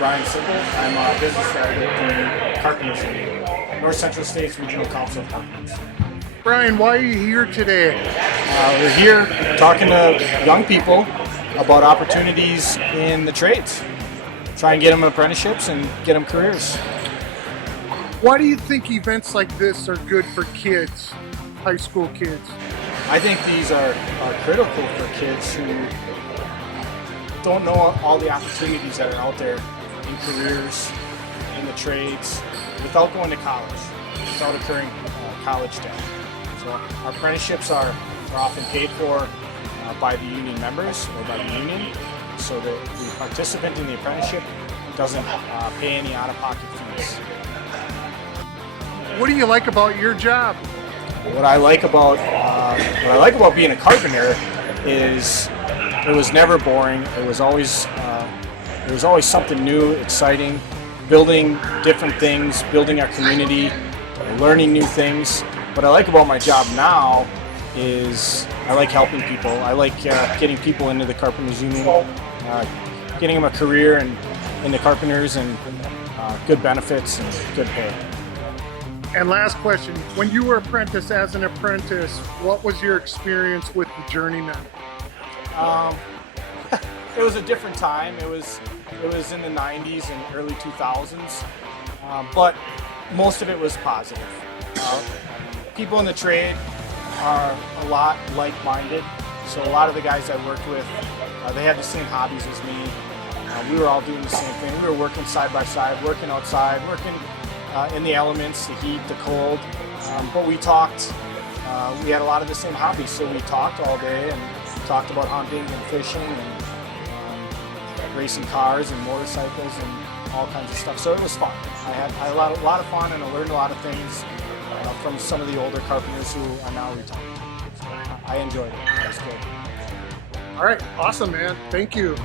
Brian Simple. I'm a business director in Carpenters Union, North Central States Regional Council of Carpenters. Brian, why are you here today? We're here talking to young people about opportunities in the trades. Try and get them apprenticeships and get them careers. Why do you think events like this are good for kids, high school kids? I think these are critical for kids who don't know all the opportunities that are out there in careers, in the trades, without going to college, without incurring college debt. So our apprenticeships are often paid for by the union members or by the union, so that the participant in the apprenticeship doesn't pay any out-of-pocket fees. What do you like about your job? What I like about being a carpenter is it was never boring. It was always something new, exciting, building different things, building our community, learning new things. What I like about my job now is I like helping people. I like getting people into the Carpenters Union, getting them a career in the Carpenters and good benefits and good pay. And last question, when you were as an apprentice, what was your experience with the journeyman? It was a different time. It was in the 90s and early 2000s, but most of it was positive. People in the trade are a lot like-minded, so a lot of the guys I worked with, they had the same hobbies as me. We were all doing the same thing. We were working side by side, working outside, working in the elements, the heat, the cold, but we talked. We had a lot of the same hobbies, so we talked all day and talked about hunting and fishing and racing cars and motorcycles and all kinds of stuff. So it was fun. I had a lot of fun, and I learned a lot of things from some of the older carpenters who are now retired. So I enjoyed it. It was good. All right, awesome, man. Thank you.